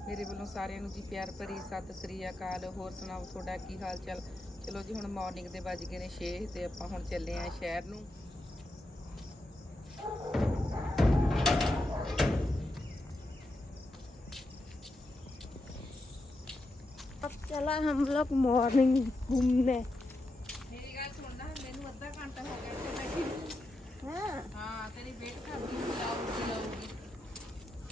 ਮੇਰੇ ਵੱਲੋਂ ਸਾਰਿਆਂ ਨੂੰ ਜੀ ਪਿਆਰ ਭਰੀ ਸਤਿ ਸ੍ਰੀ ਅਕਾਲ ਹੋਰ ਸੁਣਾਓ ਤੁਹਾਡਾ ਕੀ ਹਾਲ ਚਾਲ ਚਲੋ ਜੀ ਹੁਣ ਮਾਰਨਿੰਗ ਦੇ ਵੱਜ ਗਏ ਨੇ 6 ਤੇ ਆਪਾਂ ਹੁਣ ਚੱਲੇ ਆਂ ਸ਼ਹਿਰ ਨੂੰ अब चला हम लोग मॉर्निंग घूमने ਮੇਰੀ ਗੱਲ ਸੁਣਦਾ ਮੈਨੂੰ ਅੱਧਾ ਘੰਟਾ ਹੋ ਗਿਆ ਇੱਥੇ ਬੈਠੀ ਨੂੰ। हाँ ਹਾਂ ਤੇਰੀ ਵੇਟ ਕਰਦੀ ਸੀ ਆਉਗੀ ਆਉਗੀ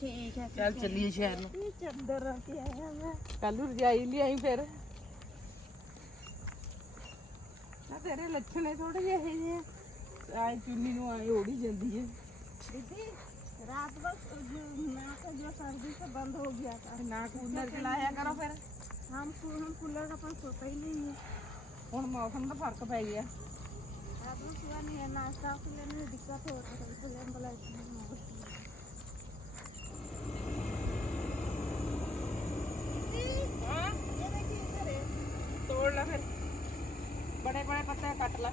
ठीक है ਚੱਲ ਚੱਲੀਏ ਸ਼ਹਿਰ ਨੂੰ ये चद्दर रखी है मैं ਕੱਲ ਨੂੰ ਰਜਾਈ ਲਿਆਈ ਫਿਰ ਨਾ ਤੇਰੇ ਲੱਛਣੇ ਥੋੜੇ ਜਿਹੇ ਇਹ ਜਿਹੇ ਆਏ ਚੁੰਨੀ ਨੂੰ ਆਏ ਉੜੀ ਜਾਂਦੀ ਹੈ दीदी रात भर जो नाक का जो सर्दी से बंद हो गया था ਨਾ ਕੂਲਰ ਚਲਾਇਆ ਕਰੋ ਫਿਰ हम हम कूलर का पास सोता ही नहीं है ਹੁਣ ਮੌਸਮ ਦਾ ਫਰਕ ਪੈ ਗਿਆ रात में सुबह नहीं है नाश्ता को लेने में दिक्कत हो रहा था इसलिए हम बोला ਕੱਟ ਲੈ।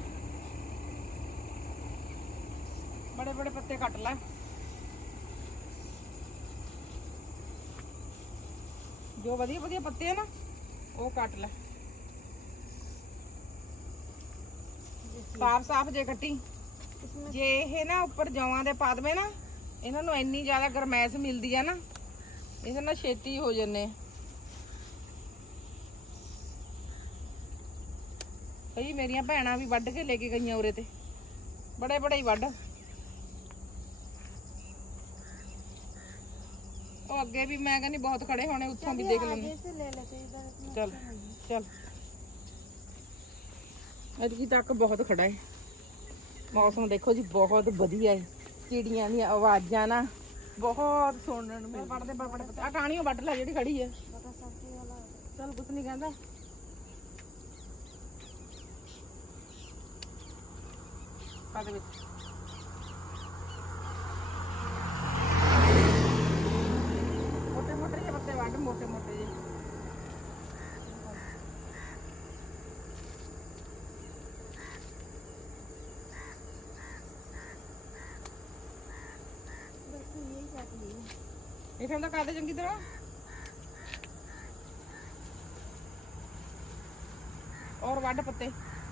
ਬੜੇ ਬੜੇ ਪੱਤੇ ਕੱਟ ਲੈ। ਜੋ ਵਧੀਆ ਵਧੀਆ ਪੱਤੇ ਆ ਨਾ, ਉਹ ਕੱਟ ਲੈ। ਸਾਫ਼ ਸਾਫ਼ ਜੇ ਕੱਟੀ ਜੇ ਇਹ ਨਾ ਉੱਪਰ ਜਵਾਂ ਦੇ ਪਾ ਦਵੇਂ ਨਾ, ਇਹਨਾਂ ਨੂੰ ਇੰਨੀ ਜ਼ਿਆਦਾ ਗਰਮੈਸ਼ ਮਿਲਦੀ ਆ ਨਾ, ਇਹਨਾਂ ਨਾਲ ਛੇਤੀ ਹੋ ਜੰਨੇ ਭਈ ਮੇਰੀਆਂ ਭੈਣਾਂ ਵੀ ਵੱਢ ਕੇ ਲੈ ਕੇ ਗਈਆਂ ਉਰੇ ਤੇ। ਬੜੇ ਬੜੇ ਹੀ ਵੱਢ। ਉਹ ਅੱਗੇ ਵੀ ਮੈਂ ਕਹਿੰਦੀ ਬਹੁਤ ਖੜੇ ਹੋਣੇ ਉੱਥੋਂ ਵੀ ਦੇਖ ਲੈਂਦੇ। ਚੱਲ ਚਲ। ਅਜਕੀ ਤੱਕ ਬਹੁਤ ਖੜਾ ਹੈ। ਮੌਸਮ ਦੇਖੋ ਜੀ ਬਹੁਤ ਵਧੀਆ ਹੈ। ਚਿੜੀਆਂ ਦੀਆਂ ਆਵਾਜ਼ਾਂ ਨਾ ਬਹੁਤ ਸੁਣਨ ਨੂੰ ਮਿਲਦੀ ਆ ਟਾਣੀਓ ਵੱਡ ਲੈ ਜਿਹੜੀ ਖੜੀ ਹੈ। ਚਲ ਕੁਛ ਨਹੀਂ ਕਹਿੰਦਾ। ਪਾ ਦੇ ਵਿੱਚ ਮੋਟੇ ਮੋਟੇ ਜਿਹੇ ਪੱਤੇ ਵੱਢ ਮੋਟੇ ਮੋਟੇ ਜਿਹੇ बस यही चाहती है ਇਹ ਫਿਰ ਤਾਂ ਕਰਦੇ ਚੰਗੀ ਤਰ੍ਹਾਂ ਔਰ ਵੱਢ ਪੱਤੇ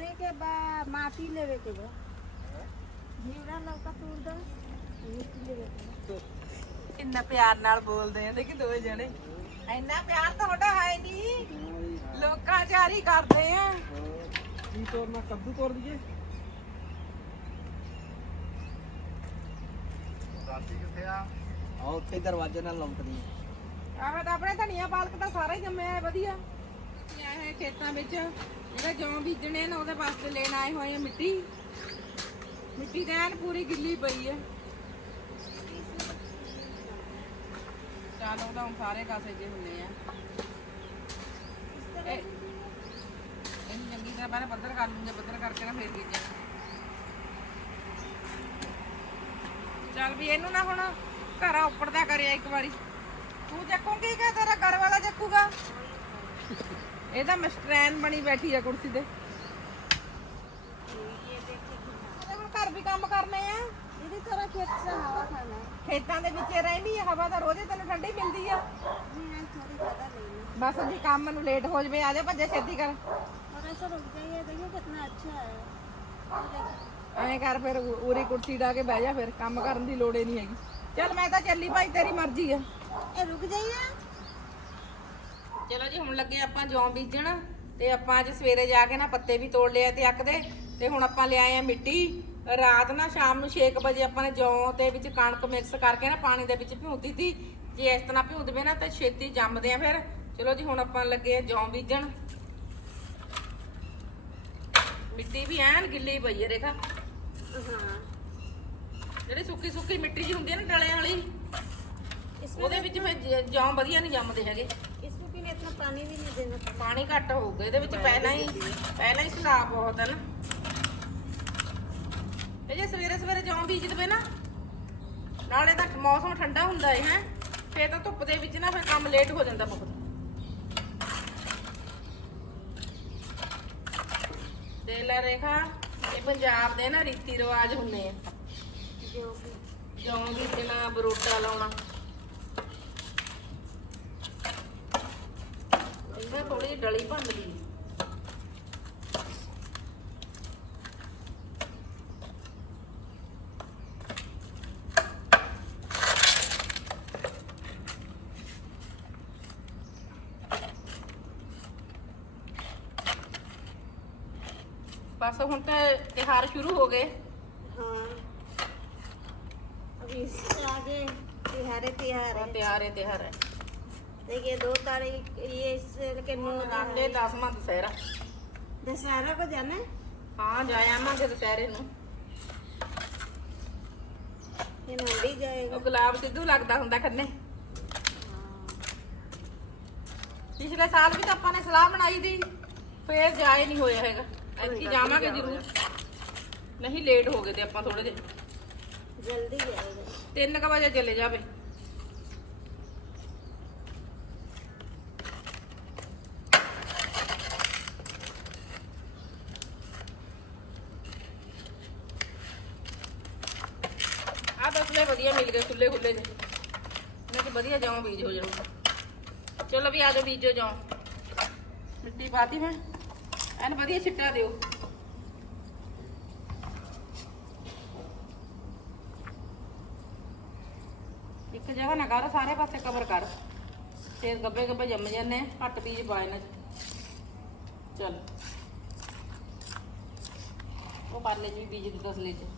রেখে বা মাটিলে রেখে দেবো ঝিউরা লঙ্কা তুলদো মিষ্টিলে রেখে ਇੰਨਾ ਪਿਆਰ ਨਾਲ ਬੋਲਦੇ ਆ ਦੇਖੀ ਦੋਵੇਂ ਜਣੇ ਇੰਨਾ ਪਿਆਰ ਤੁਹਾਡਾ ਹੈ ਨਹੀਂ ਲੋਕਾਂ ਚਾਰੀ ਕਰਦੇ ਆ ਕੀ ਤੋੜਨਾ ਕੱਦੂ ਤੋੜ ਦਈਏ ਦਾਤੀ ਕਿੱਥੇ ਆ ਆ ਉੱਥੇ ਦਰਵਾਜ਼ੇ ਨਾਲ ਲੰਕਦੀ ਆ ਆਹ ਤਾਂ ਆਪਣੇ ਧਨੀਆ ਪਾਲਕ ਤਾਂ ਸਾਰਾ ਹੀ ਜੰਮਿਆ ਵਧੀਆ ਇਹ ਆਏ ਹੋਏ ਖੇਤਾਂ ਵਿੱਚ? ਜਿਹੜਾ ਜੌਂ ਬੀਜਣੇ ਨੇ ਉਹਦੇ ਵਾਸਤੇ ਲੈਣ ਆਏ ਹੋਏ ਆ ਮਿੱਟੀ। ਮਿੱਟੀ ਤਾਂ ਐਨ ਪੂਰੀ ਗਿੱਲੀ ਪਈ ਹੈ। ਚਲ ਉਹਦਾ ਹੁਣ ਸਾਰੇ ਕਾਸੇ ਜੇ ਹੁੰਨੇ ਆ। ਇਹ ਇਹਨੂੰ ਚੰਗੀ ਤਰ੍ਹਾਂ ਪਹਿਲਾਂ ਪੱਧਰ ਕਰ ਲੂੰਗੇ ਪੱਧਰ ਕਰਕੇ ਨਾ ਫੇਰ ਬੀਜਾਂ। ਚੱਲ ਵੀ ਇਹਨੂੰ ਨਾ ਹੁਣ ਘਰਾਂ ਉੱਪਰਦਾ ਕਰਿਆ ਇੱਕ ਵਾਰੀ। ਤੂੰ ਚੱਕੂਗੀ ਕਿ ਤੇਰਾ ਘਰ ਵਾਲਾ ਚੱਕੂਗਾ? ਇਹ ਤਾਂ ਮਸਟਰੈਨ ਬਣੀ ਬੈਠੀ ਆ ਕੁਰਸੀ ਤੇ ਇਹਦੇ ਹੁਣ ਘਰ ਵੀ ਕੰਮ ਕਰਨੇ ਆ इधर थोड़ा खेत से हवा खाना है ਖੇਤਾਂ ਦੇ ਵਿੱਚ ਰਹਿੰਦੀ ਆ ਹਵਾ ਤਾਂ ਰੋਜ਼ੇ ਤੈਨੂੰ ਠੰਡੀ ਮਿਲਦੀ ਆ जी हाँ थोड़ी ज़्यादा नहीं है ਬਸ ਜੀ ਕੰਮ ਨੂੰ ਲੇਟ ਹੋ ਜਵੇ ਆ ਜਾ ਭੱਜੇ ਛੇਤੀ ਕਰ और ऐसा रुक जाइए देखिए कितना अच्छा है ये देखिए ਐਂ ਕਰ ਫਿਰ ਉ- ਉਰੀ ਕੁਰਸੀ ਢਾ ਕੇ ਬਹਿ ਜਾ ਫਿਰ ਕੰਮ ਕਰਨ ਦੀ ਲੋੜ ਹੀ ਨਹੀਂ ਹੈਗੀ ਚੱਲ ਮੈਂ ਤਾਂ ਚੱਲੀ ਭਾਈ ਤੇਰੀ ਮਰਜ਼ੀ ਆ ए रुक जाइए ਚਲੋ ਜੀ ਹੁਣ ਲੱਗੇ ਆਪਾਂ ਜੌਂ ਬੀਜਣ ਤੇ ਆਪਾਂ ਅੱਜ ਸਵੇਰੇ ਜਾ ਕੇ ਨਾ ਪੱਤੇ ਵੀ ਤੋੜ ਲਿਆ ਤੇ ਅੱਕ ਦੇ ਤੇ ਹੁਣ ਆਪਾਂ ਲਿਆਏ ਆ ਮਿੱਟੀ। ਰਾਤ ਨਾ ਸ਼ਾਮ ਨੂੰ 6 ਵਜੇ ਆਪਾਂ ਨੇ ਜੌਂ ਦੇ ਵਿੱਚ ਕਣਕ ਮਿਕਸ ਕਰਕੇ ਨਾ ਪਾਣੀ ਦੇ ਵਿੱਚ ਭਿਉਂਤੀ ਸੀ ਜੇ ਇਸ ਤਰ੍ਹਾਂ ਭਿਉਂ ਦੇਵੇ ਨਾ ਤਾਂ ਛੇਤੀ ਜੰਮਦੇ ਆ ਫਿਰ। ਚਲੋ ਜੀ ਹੁਣ ਆਪਾਂ ਲੱਗੇ ਆ ਜੌਂ ਬੀਜਣ। ਮਿੱਟੀ ਵੀ ਐਨ ਗਿੱਲੀ ਪਈ ਹੈ ਰੇਖਾ ਹਾਂ ਜਿਹੜੀ ਸੁੱਕੀ ਸੁੱਕੀ ਮਿੱਟੀ ਜੀ ਹੁੰਦੀ ਹੈ ਨਾ ਡਲਿਆਂ ਵਾਲੀ ਉਹਦੇ ਵਿੱਚ ਫਿਰ ਜੌਂ ਵਧੀਆ ਨਹੀਂ ਜੰਮਦੇ ਹੈਗੇ। ਪਾਣੀ ਵੀ ਨਹੀਂ ਕੰਮ ਲੇਟ ਹੋ ਜਾਂਦਾ ਬਹੁਤ। ਰੇਖਾ ਇਹ ਪੰਜਾਬ ਦੇ ਨਾ ਰੀਤੀ ਰਿਵਾਜ ਹੁੰਦੇ ਆ। ਜੌਂ ਬੀਜਣਾ ਬਰੋਟਾ ਲਾਉਣਾ। ਡਲੀ ਭੰਨ ਲਈ ਬਸ ਹੁਣ ਤਾਂ ਤਿਹਾਰ ਸ਼ੁਰੂ ਹੋ ਗਏ हाँ अभी इससे आगे तिहारे तिहार ਹੁਣ है ਤਿਹਾਰ ਹੈ ਤਿਹਾਰ ਹੈ देखिए दो तारीख ये इससे लेके नौ ਨਾਲੇ 10ਵਾਂ ਦੁਸਹਿਰਾ दशहरा को जाना है ਹਾਂ ਜਾ ਆਵਾਂਗੇ ਦੁਸਹਿਰੇ ਨੂੰ ये मंडी जाएगा ਉਹ ਗੁਲਾਬ ਸਿੱਧੂ ਲੱਗਦਾ ਹੁੰਦਾ ਖੰਨੇ ਪਿਛਲੇ ਸਾਲ ਵੀ ਤਾਂ ਆਪਾਂ ਨੇ ਸਲਾਹ ਬਣਾਈ ਦੀ ਫੇਰ ਜਾਏ ਨਹੀਂ ਹੋਇਆ ਹੈਗਾ ਐਤਕੀ ਜਾਵਾਂਗੇ ਜ਼ਰੂਰ ਨਹੀਂ ਲੇਟ ਹੋ ਗਏ ਤੇ ਆਪਾਂ ਥੋੜੇ ਜਿਹੇ जल्दी जाएगा 3 ਕੁ ਵਜੇ ਚਲੇ ਜਾਵੇ ਆ ਵਧੀਆ ਮਿਲ ਗਏ ਖੁੱਲੇ ਖੁੱਲੇ ਜਿਹੇ ਮੈਂ ਕਿ ਵਧੀਆ ਜਾਉਂ ਬੀਜ ਹੋ ਜਾਣਾ ਚਲੋ ਵੀ ਆ ਜਾਓ, ਬੀਜੋ ਜਾਉਂ ਮਿੱਟੀ ਪਾਤੀ ਮੈਂ। ਐਨ ਵਧੀਆ ਛਿੱਟਾ ਦਿਓ। ਇੱਕ ਜਗ੍ਹਾ ਨਾ ਕਰ, ਸਾਰੇ ਪਾਸੇ ਕਵਰ ਕਰ। ਫੇਰ ਗੱਬੇ ਗੱਬੇ ਜੰਮ ਜਾਂਦੇ ਘੱਟ ਬੀਜ ਪਾ ਇਹਨਾਂ ਚ। ਚਲ। ਉਹ ਪਾਲੇ ਚ ਵੀ ਬੀਜ ਦਿੱਤਾ ਤਸਲੇ ਚ।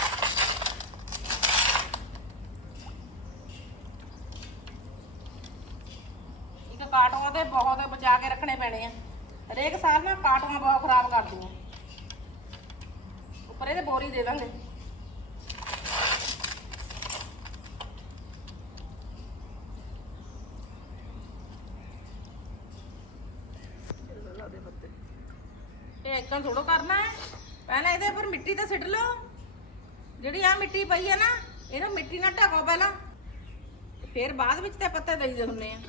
ਬਚਾ ਕੇ ਰੱਖਣੇ ਪੈਣੇ ਆ। ਹਰੇਕ ਸਾਲ ਨਾ ਕਾਟੂਆ ਬਹੁਤ ਖਰਾਬ ਕਰਦੀਆਂ। ਉੱਪਰ ਇਹਦੇ ਬੋਰੀ ਦੇ ਦਾਂਗੇ। ਇਹ ਇੱਕਾਂ ਥੋੜੋ ਕਰਨਾ ਹੈ। ਪਹਿਲਾਂ ਇਹਦੇ ਉੱਪਰ ਮਿੱਟੀ ਤਾਂ ਸਿੱਟ ਲਓ। ਜਿਹੜੀ ਆ ਮਿੱਟੀ ਪਈ ਹੈ ਨਾ, ਇਹਨੂੰ ਮਿੱਟੀ ਨਾਲ ਢੱਕੋ ਪਹਿਲਾਂ। ਫਿਰ ਬਾਅਦ ਵਿੱਚ ਤੇ ਪੱਤੇ ਦੇਈਦੇ ਹੁੰਨੇ ਆ।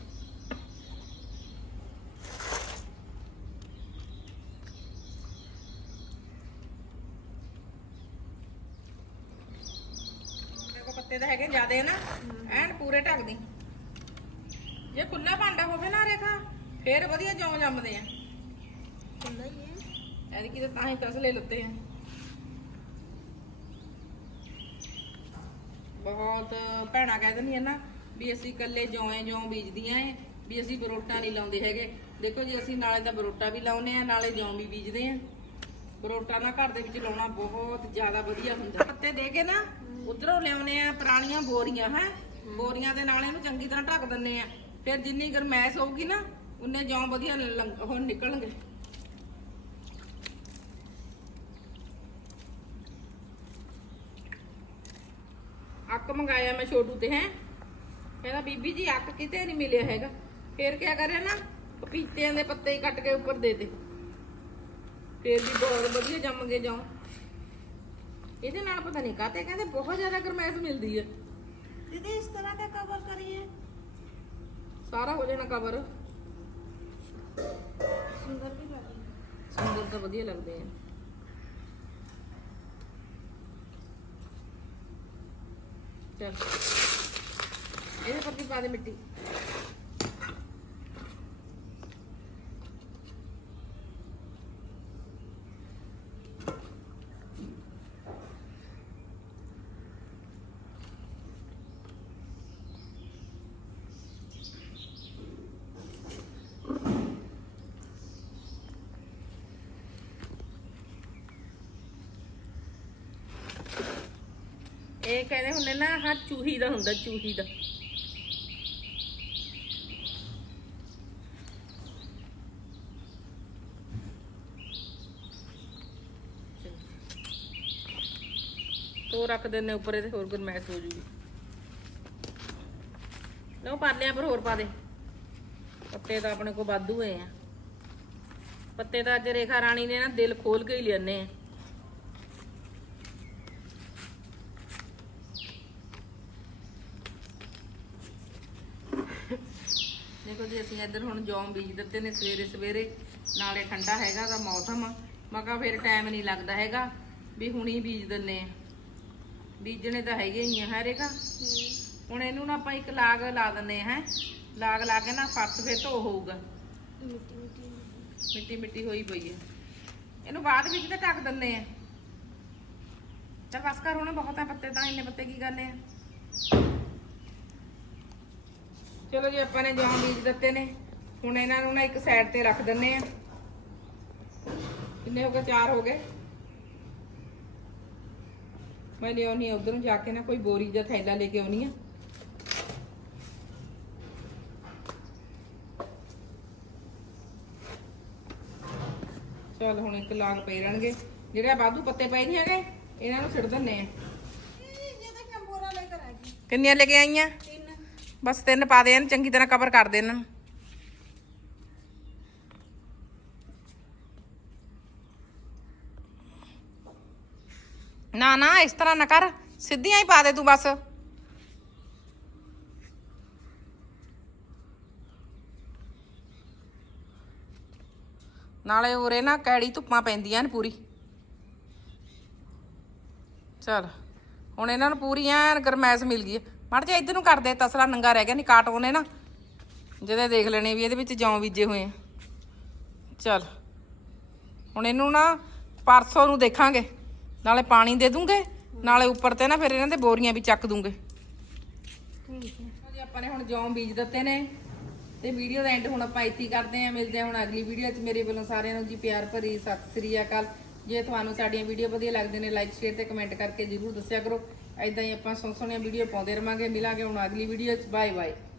ਚਿੱਟੇ ਤਾਂ ਹੈਗੇ ਜਿਆਦੇ ਨਾ ਐਨ ਪੂਰੇ ਢੱਕ ਦੇ। ਜੇ ਖੁੱਲਾ ਭਾਂਡਾ ਹੋਵੇ ਨਾ ਰੇਖਾ ਫੇਰ ਵਧੀਆ ਜੌਂ ਜੰਮਦੇ ਆ। ਖੁੱਲਾ ਹੀ ਹੈ। ਐਨਕੀ ਤਾਂ ਤਾਂ ਬਹੁਤ ਭੈਣਾ ਕਹਿ ਦਿੰਦੀ ਹੈ ਨਾ ਵੀ ਅਸੀਂ ਇਕੱਲੇ ਜੌਂਏ ਜੌਂ ਬੀਜਦੀਆਂ ਐ ਵੀ ਅਸੀਂ ਬਰੋਟਾ ਨਹੀਂ ਲਾਉਂਦੇ ਹੈਗੇ। ਦੇਖੋ ਜੀ ਅਸੀਂ ਨਾਲੇ ਤਾਂ ਬਰੋਟਾ ਵੀ ਲਾਉਨੇ ਆ ਨਾਲੇ ਜੌਂ ਵੀ ਬੀਜਦੇ ਆ। ਬਰੋਟਾ ਨਾ ਘਰ ਦੇ ਵਿੱਚ ਲਾਉਣਾ ਬਹੁਤ ਜ਼ਿਆਦਾ ਵਧੀਆ ਹੁੰਦਾ। ਪੱਤੇ ਦੇ ਕੇ ਨਾ ਉਧਰੋਂ ਲਿਆਉਨੇ ਆ ਪੁਰਾਣੀਆਂ ਬੋਰੀਆਂ, ਹੈ? ਬੋਰੀਆਂ ਦੇ ਨਾਲ ਇਹਨੂੰ ਚੰਗੀ ਤਰ੍ਹਾਂ ਢੱਕ ਦਿੰਨੇ ਆ। ਫਿਰ ਜਿੰਨੀ ਗਰਮੈਸ਼ ਹੋਊਗੀ ਨਾ, ਉਨੇ ਜੌਂ ਵਧੀਆ ਲੰਗ- ਉਹ ਨਿਕਲਣਗੇ। ਅੱਕ ਮੰਗਾਇਆ ਮੈਂ ਛੋਟੂ ਤੇ, ਹੈ? ਕਹਿੰਦਾ, ਬੀਬੀ ਜੀ, ਅੱਕ ਕਿਤੇ ਨਹੀਂ ਮਿਲਿਆ ਹੈਗਾ। ਫਿਰ ਕਿਆ ਕਰਿਆ ਨਾ, ਪਪੀਤਿਆਂ ਦੇ ਪੱਤੇ ਹੀ ਕੱਟ ਕੇ ਉੱਪਰ ਦੇ ਦੇ ਫਿਰ ਵੀ ਬਹੁਤ ਵਧੀਆ ਜੰਮ ਗਏ ਜਾਉ ਇਹਦੇ ਨਾਲ ਪਤਾ ਨਹੀਂ ਕਾਤੇ ਕਹਿੰਦੇ ਬਹੁਤ ਜ਼ਿਆਦਾ ਗਰਮੈਸ਼ ਮਿਲਦੀ ਹੈ दीदी इस तरह का कवर करिए ਸਾਰਾ ਹੋ ਜਾਣਾ ਕਵਰ सुंदर भी लगेगा ਸੁੰਦਰ ਤਾਂ ਵਧੀਆ ਲੱਗਦੇ ਆ ਚੱਲ ਇਹਦੇ ਪੱਤੀ ਪਾ ਦੇ ਮਿੱਟੀ ਇਹ ਕਹਿੰਦੇ ਹੁੰਦੇ ਨਾ ਹਾਂ ਚੂਹੀ ਦਾ ਹੁੰਦਾ, ਚੂਹੀ ਦਾ। ਤੋ ਰੱਖ ਦਿੰਨੇ ਉੱਪਰ, ਇਹਦੇ ਹੋਰ ਗਰਮੈਸ਼ ਹੋ ਜੂਗੀ। ਲਓ ਪਾਲਿਆਂ ਪਰ ਹੋਰ ਪਾ ਦੇ। ਪੱਤੇ ਤਾਂ ਆਪਣੇ ਕੋ ਵਾਧੂ ਹੋਏ ਆ। ਪੱਤੇ ਤਾਂ ਅੱਜ ਰੇਖਾ ਰਾਣੀ ਨੇ ਨਾ ਦਿਲ ਖੋਲ ਕੇ ਹੀ ਲਿਆਨੇ ਆ। ਦੇਖੋ ਜੀ, ਅਸੀਂ ਇੱਧਰ ਹੁਣ ਜੌਮ ਬੀਜ ਦਿੱਤੇ ਨੇ, ਸਵੇਰੇ ਸਵੇਰੇ। ਨਾਲੇ ਠੰਡਾ ਹੈਗਾ ਦਾ ਮੌਸਮ। ਮੈਂ ਕਿਹਾ ਫਿਰ ਟਾਈਮ ਨਹੀਂ ਲੱਗਦਾ ਹੈਗਾ ਵੀ ਹੁਣੀ ਬੀਜ ਦਿੰਨੇ ਆ। ਬੀਜਣੇ ਤਾਂ ਹੈਗੇ ਹੀ ਆ ਹਰੇਕਾ। ਹੁਣ ਇਹਨੂੰ ਨਾ ਆਪਾਂ ਇੱਕ ਲਾਗ ਲਾ ਦਿੰਨੇ ਆ, ਹੈ। ਲਾਗ ਲਾ ਕੇ ਨਾ ਫਰਸ਼ ਫੇ ਧੋ ਹੋਊਗਾ। ਮਿੱਟੀ ਮਿੱਟੀ ਮਿੱਟੀ ਮਿੱਟੀ ਹੋਈ ਪਈ ਹੈ ਇਹਨੂੰ ਬਾਅਦ ਵਿੱਚ ਤਾਂ ਢੱਕ ਦਿੰਨੇ ਆ। ਚਲ ਬਸ ਕਰ, ਹੁਣ ਬਹੁਤ ਆ ਪੱਤੇ ਤਾਂ, ਇੰਨੇ ਪੱਤੇ ਕੀ ਕਰਨੇ ਆ? ਚਲੋ ਜੀ ਆਪਾਂ ਨੇ ਜੌਂ ਬੀਜ ਦਿੱਤੇ ਨੇ ਹੁਣ ਇਹਨਾਂ ਨੂੰ ਨਾ ਇੱਕ ਸਾਈਡ ਤੇ ਰੱਖ ਦਿੰਨੇ ਆ ਕਿੰਨੇ ਹੋ ਗਏ? ਚਾਰ ਹੋ ਗਏ। ਮੈਂ ਲਿਆਉਣੀ ਉਧਰੋਂ ਜਾ ਕੇ ਨਾ ਕੋਈ ਬੋਰੀ ਜਾਂ ਥੈਲਾ ਲੈ ਕੇ ਆਉਣੀ ਆ। ਚਲ ਹੁਣ ਇੱਕ ਲਾਗ ਪਏ ਰਹਿਣਗੇ। ਜਿਹੜੇ ਵਾਧੂ ਪੱਤੇ ਪਏ ਨਹੀਂ ਹੈਗੇ ਇਹਨਾਂ ਨੂੰ ਛਿੜ ਦਿੰਨੇ ਆ। ਕਿੰਨੀਆਂ ਲੈ ਕੇ ਆਈਆਂ? ਬਸ ਤਿੰਨ ਪਾ ਦੇ ਇਹਨੂੰ ਚੰਗੀ ਤਰ੍ਹਾਂ ਕਵਰ ਕਰ ਦੇ ਇਹਨਾਂ ਨੂੰ, ਨਾ ਨਾ ਇਸ ਤਰ੍ਹਾਂ ਨਾ ਕਰ, ਸਿੱਧੀਆਂ ਹੀ ਪਾ ਦੇ ਤੂੰ ਬਸ। ਨਾਲੇ ਉਰੇ ਨਾ ਕੈੜੀ ਧੁੱਪਾਂ ਪੈਂਦੀਆਂ ਨੇ ਪੂਰੀ। ਚਲ, ਹੁਣ ਇਹਨਾਂ ਨੂੰ ਪੂਰੀ ਐਨ ਗਰਮੈਸ਼ ਮਿਲ ਗਈ ਮੜ ਜਾ ਇੱਧਰ ਨੂੰ ਕਰ ਦੇ, ਤਸਲਾ ਨੰਗਾ ਰਹਿ ਗਿਆ ਨਹੀਂ ਕਾਟ ਉਹਨੇ ਨਾ। ਜਿਹਦੇ ਦੇਖ ਲੈਣੇ ਵੀ ਇਹਦੇ ਵਿੱਚ ਜੌਂ ਬੀਜੇ ਹੋਏ ਆ। ਚਲ, ਹੁਣ ਇਹਨੂੰ ਨਾ ਪਰਸੋਂ ਨੂੰ ਦੇਖਾਂਗੇ, ਨਾਲੇ ਪਾਣੀ ਦੇ ਦੂੰਗੇ, ਨਾਲੇ ਉੱਪਰ ਤੇ ਨਾ ਫਿਰ ਇਹਨਾਂ ਦੇ ਬੋਰੀਆਂ ਵੀ ਚੱਕ ਦੂੰਗੇ। ਠੀਕ ਹੈ ਜੀ ਆਪਾਂ ਨੇ ਹੁਣ ਜੌਂ ਬੀਜ ਦਿੱਤੇ ਨੇ, ਤੇ ਵੀਡੀਓ ਦਾ ਐਂਡ ਹੁਣ ਆਪਾਂ ਇੱਥੇ ਕਰਦੇ ਆਂ ਮਿਲਦੇ ਆਂ ਹੁਣ ਅਗਲੀ ਵੀਡੀਓ 'ਚ। ਮੇਰੇ ਵੱਲੋਂ ਸਾਰਿਆਂ ਨੂੰ ਜੀ ਪਿਆਰ ਭਰੀ ਸਤਿ ਸ੍ਰੀ ਅਕਾਲ। ਜੇ ਤੁਹਾਨੂੰ ਸਾਡੀਆਂ ਵੀਡੀਓ ਵਧੀਆ ਲੱਗਦੇ ਨੇ ਲਾਈਕ ਸ਼ੇਅਰ ਤੇ ਕਮੈਂਟ ਕਰਕੇ ਜਰੂਰ ਦੱਸਿਆ ਕਰੋ। ਐਦਾਂ ਹੀ ਆਪਾਂ ਸੋਹਣੀਆਂ ਵੀਡੀਓ ਪਾਉਂਦੇ ਰਵਾਂਗੇ, ਮਿਲਾਂਗੇ ਹੁਣ ਅਗਲੀ ਵੀਡੀਓ 'ਚ। Bye bye bye bye